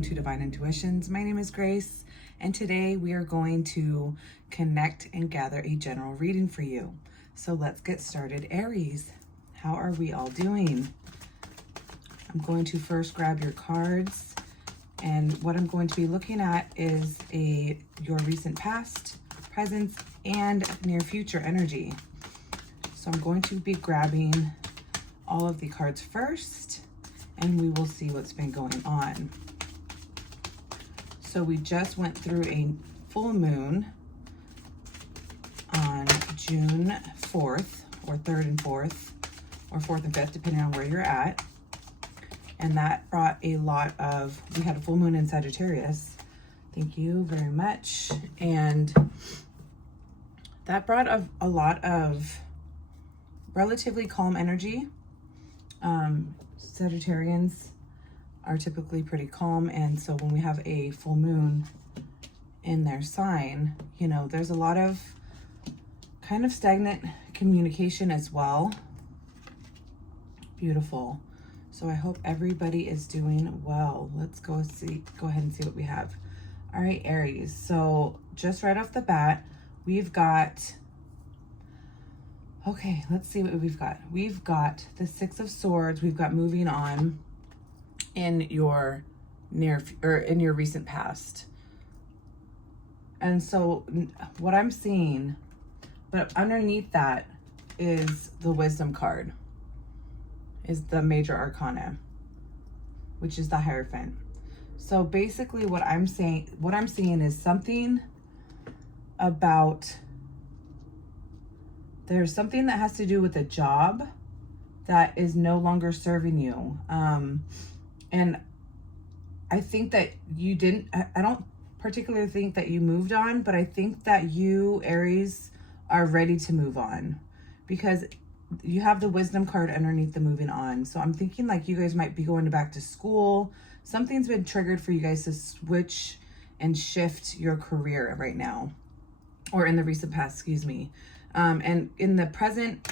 welcome to Divine Intuitions. My name is Grace, and today we are going to connect and gather a general reading for you. So let's get started. Aries, how are we all doing? I'm going to first grab your cards, and what I'm going to be looking at is your recent past, present, and near future energy. So I'm going to be grabbing all of the cards first, and we will see what's been going on. So we just went through a full moon on June 4th, or 3rd and 4th, or 4th and 5th, depending on where you're at. And that brought a lot of, we had a full moon in Sagittarius. Thank you very much. And that brought a lot of relatively calm energy. Sagittarians are typically pretty calm, and so when we have a full moon in their sign, you know, there's a lot of kind of stagnant communication as well. Beautiful. So I hope everybody is doing well. Let's go ahead and see what we have. All right, Aries. So just right off the bat, we've got, okay, let's see what we've got. We've got the Six of Swords. We've got moving on in your in your recent past. And so what I'm seeing, but underneath that is the Wisdom card, is the Major Arcana, which is the Hierophant. So basically what I'm seeing is something about, there's something that has to do with a job that is no longer serving you. And I think that you didn't, I don't particularly think that you moved on, but I think that you, Aries, are ready to move on because you have the Wisdom card underneath the moving on. So I'm thinking like you guys might be going back to school. Something's been triggered for you guys to switch and shift your career right now, or in the recent past, excuse me. And in the present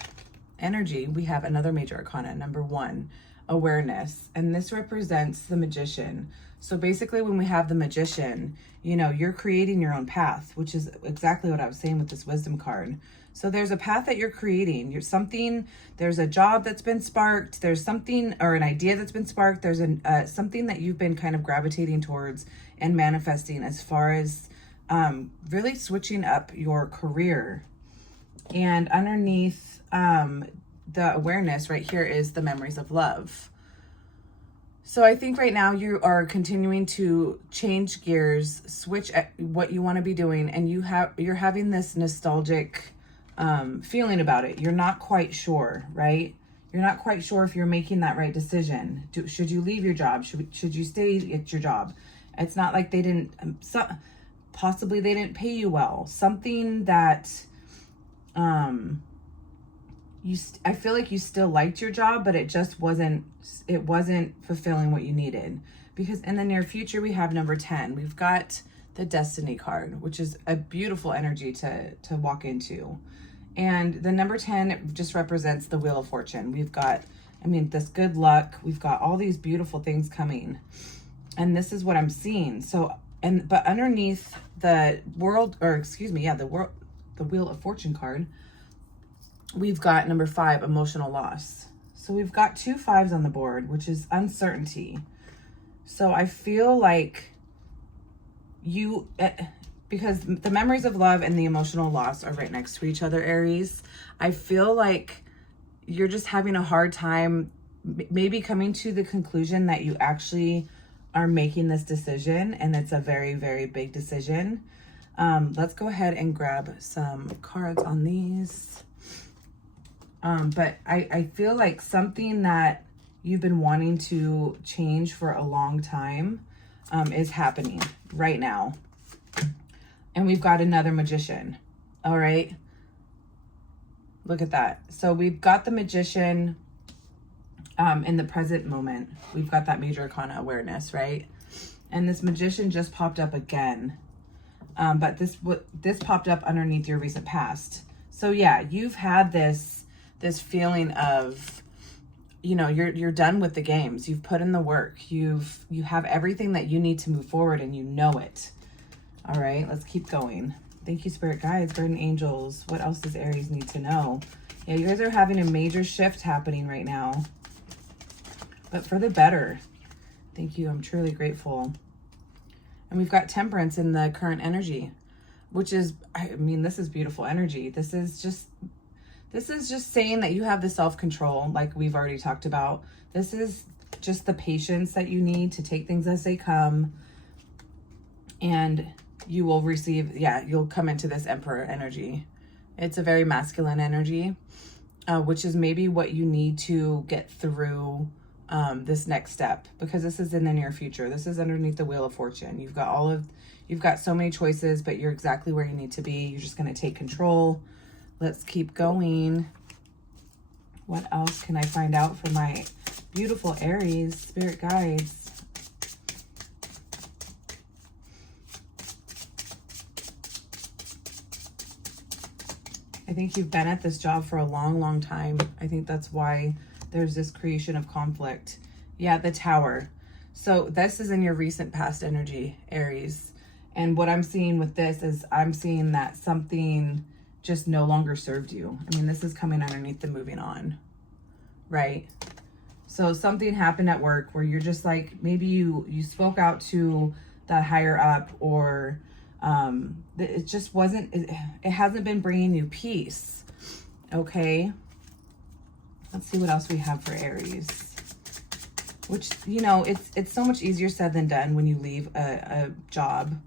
energy, we have another Major Arcana, number 1, awareness. And this represents the Magician. So basically when we have the Magician, you know, you're creating your own path, which is exactly what I was saying with this Wisdom card. So there's a path that you're creating. There's a job that's been sparked. There's something, or an idea that's been sparked. There's something that you've been kind of gravitating towards and manifesting as far as really switching up your career. And underneath the awareness right here is the memories of love. So I think right now you are continuing to change gears, switch at what you want to be doing, and you're having this nostalgic feeling about it. You're not quite sure, right? You're not quite sure if you're making that right decision. Should you leave your job? Should you stay at your job? It's not like they didn't, possibly they didn't pay you well. Something that I feel like you still liked your job, but it just wasn't fulfilling what you needed. Because in the near future, we have number 10. We've got the Destiny card, which is a beautiful energy to walk into. And the number 10 just represents the Wheel of Fortune. We've got, this good luck. We've got all these beautiful things coming. And this is what I'm seeing. So, but underneath the the Wheel of Fortune card, we've got number 5, emotional loss. So we've got 2 5s on the board, which is uncertainty. So I feel like because the memories of love and the emotional loss are right next to each other, Aries, I feel like you're just having a hard time maybe coming to the conclusion that you actually are making this decision, and it's a very, very big decision. Let's go ahead and grab some cards on these. But I feel like something that you've been wanting to change for a long time is happening right now. And we've got another Magician. All right. Look at that. So we've got the Magician in the present moment. We've got that Major Arcana awareness, right? And this Magician just popped up again. But this popped up underneath your recent past. So yeah, you've had this feeling of you know, you're done with the games. You've put in the work. You have everything that you need to move forward, and you know it. All right, let's keep going. Thank you, spirit guides, guardian angels. What else does Aries need to know? Yeah, you guys are having a major shift happening right now, but for the better. Thank you. I'm truly grateful. And we've got temperance in the current energy, which is, I mean, this is beautiful energy. This is just saying that you have the self-control, like we've already talked about. This is just the patience that you need to take things as they come. And you will receive, yeah, you'll come into this Emperor energy. It's a very masculine energy, which is maybe what you need to get through this next step, because this is in the near future. This is underneath the Wheel of Fortune. You've got so many choices, but you're exactly where you need to be. You're just going to take control. Let's keep going. What else can I find out for my beautiful Aries spirit guides? I think you've been at this job for a long, long time. I think that's why there's this creation of conflict. Yeah, the Tower. So this is in your recent past energy, Aries. And what I'm seeing with this is I'm seeing that something just no longer served you. I mean, this is coming underneath the moving on, right? So something happened at work where you're just like, maybe you spoke out to the higher up, or it just wasn't, it hasn't been bringing you peace. Okay. Let's see what else we have for Aries, which, you know, it's so much easier said than done when you leave a job.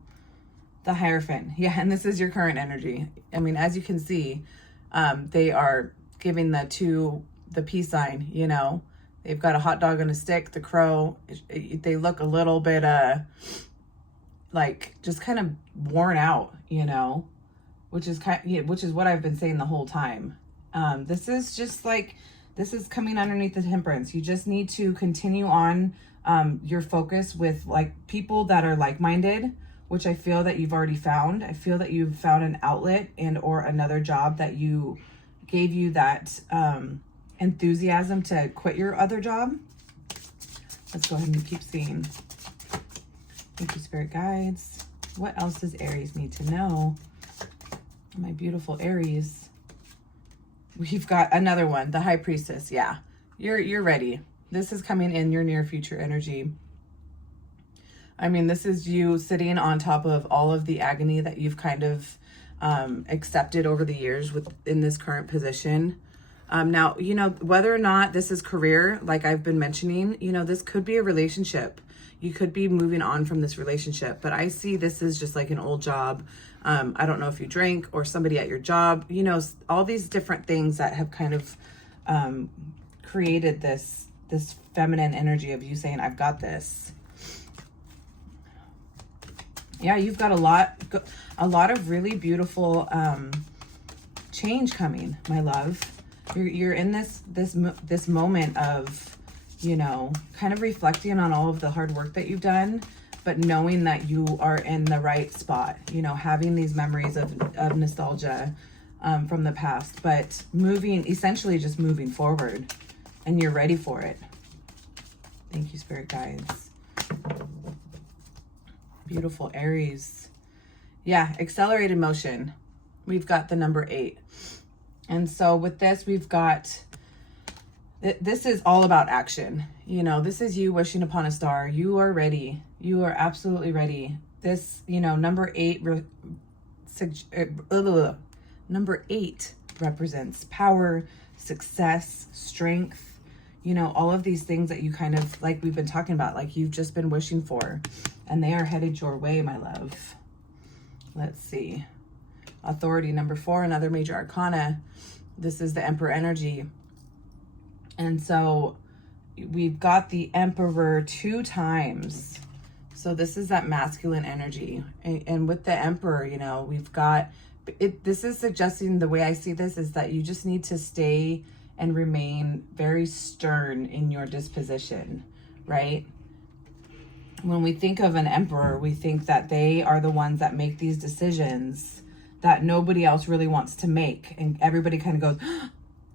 The Hierophant. Yeah. And this is your current energy. I mean, as you can see, they are giving the peace sign, you know, they've got a hot dog on a stick, the crow. They look a little bit, like just kind of worn out, you know, which is what I've been saying the whole time. This is just like, this is coming underneath the Temperance. You just need to continue on your focus with like people that are like-minded, which I feel that you've already found. I feel that you've found an outlet and or another job that gave you that enthusiasm to quit your other job. Let's go ahead and keep seeing. Thank you, spirit guides. What else does Aries need to know? My beautiful Aries. We've got another one, the High Priestess. Yeah, you're ready. This is coming in your near future energy. I mean, this is you sitting on top of all of the agony that you've kind of accepted over the years in this current position. Now, you know, whether or not this is career, like I've been mentioning, you know, this could be a relationship. You could be moving on from this relationship, but I see this is just like an old job. I don't know if you drank or somebody at your job, you know, all these different things that have kind of created this feminine energy of you saying, I've got this. Yeah, you've got a lot of really beautiful change coming, my love. You're in this moment of, you know, kind of reflecting on all of the hard work that you've done, but knowing that you are in the right spot, you know, having these memories of nostalgia from the past, but essentially just moving forward, and you're ready for it. Thank you, spirit guides. Beautiful Aries. Yeah, accelerated motion. We've got the number 8. And so with this, we've got, this is all about action. You know, this is you wishing upon a star. You are ready. You are absolutely ready. This, you know, number 8 represents power, success, strength, you know, all of these things that you kind of, like we've been talking about, like you've just been wishing for, and they are headed your way, my love. Let's see. Authority, number 4, another major arcana. This is the Emperor energy. And so we've got the Emperor 2 times. So this is that masculine energy. And with the Emperor, you know, we've got it. This is suggesting, the way I see this is that you just need to stay and remain very stern in your disposition, right? When we think of an emperor, we think that they are the ones that make these decisions that nobody else really wants to make. And everybody kind of goes,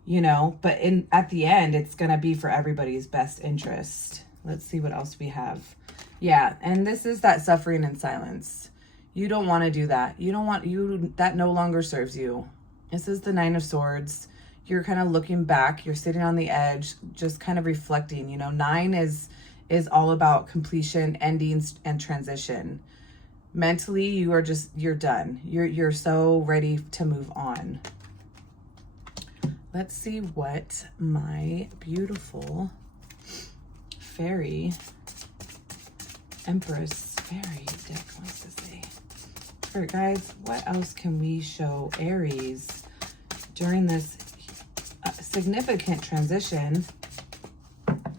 you know, but at the end, it's going to be for everybody's best interest. Let's see what else we have. Yeah, and this is that suffering in silence. You don't want to do that. You don't want, that no longer serves you. This is the Nine of Swords. You're kind of looking back. You're sitting on the edge, just kind of reflecting. You know, 9 is all about completion, endings, and transition. Mentally, you're done. You're so ready to move on. Let's see what my beautiful fairy Empress fairy deck wants to say. All right, guys, what else can we show Aries during this significant transition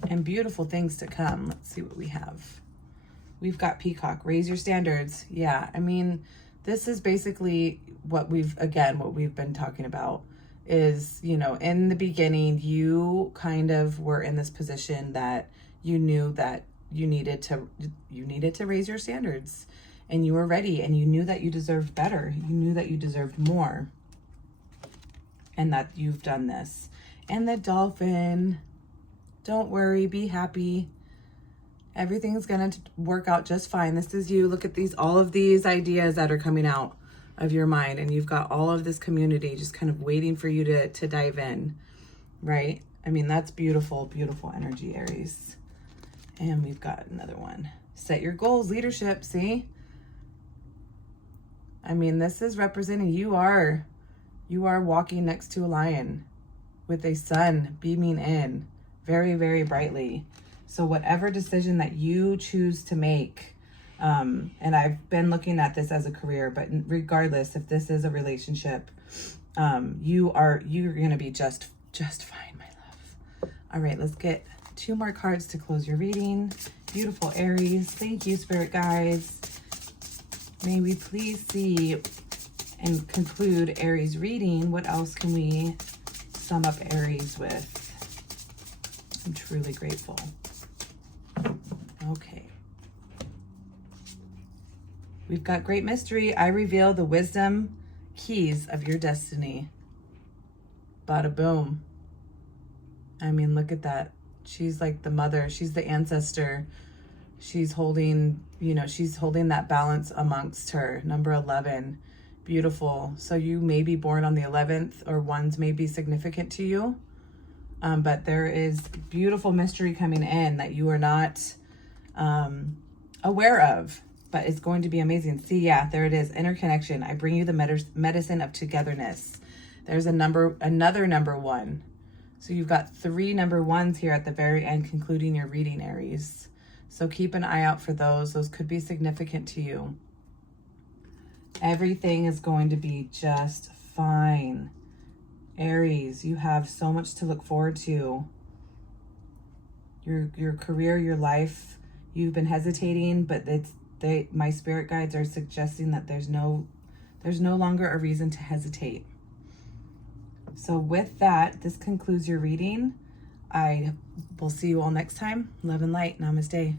and beautiful things to come? Let's see what we have. We've got Peacock, raise your standards. Yeah, I mean, this is basically what we've been talking about is, you know, in the beginning, you kind of were in this position that you knew that you needed to raise your standards, and you were ready, and you knew that you deserved better. You knew that you deserved more, and that you've done this. And the dolphin, don't worry, be happy. Everything's gonna work out just fine. This is you. Look at all of these ideas that are coming out of your mind, and you've got all of this community just kind of waiting for you to dive in, right? I mean, that's beautiful, beautiful energy, Aries. And we've got another one. Set your goals, leadership, see? I mean, this is representing you are walking next to a lion with a sun beaming in very, very brightly. So whatever decision that you choose to make, and I've been looking at this as a career, but regardless, if this is a relationship, you're going to be just fine, my love. All right, let's get 2 more cards to close your reading. Beautiful Aries. Thank you, spirit guides. May we please see and conclude Aries reading. What else can we sum up Aries with? I'm truly grateful. Okay. We've got great mystery. I reveal the wisdom keys of your destiny. Bada boom. I mean, look at that. She's like the mother. She's the ancestor. She's holding, you know, she's holding that balance amongst her. Number 11. Beautiful. So you may be born on the 11th, or ones may be significant to you. But there is beautiful mystery coming in that you are not aware of, but it's going to be amazing. See, yeah, there it is. Interconnection. I bring you the medicine of togetherness. There's another number 1. So you've got 3 number 1s here at the very end, concluding your reading, Aries. So keep an eye out for those. Those could be significant to you. Everything is going to be just fine. Aries, you have so much to look forward to. Your career, your life, you've been hesitating, but my spirit guides are suggesting that there's no longer a reason to hesitate. So with that, this concludes your reading. I will see you all next time. Love and light. Namaste.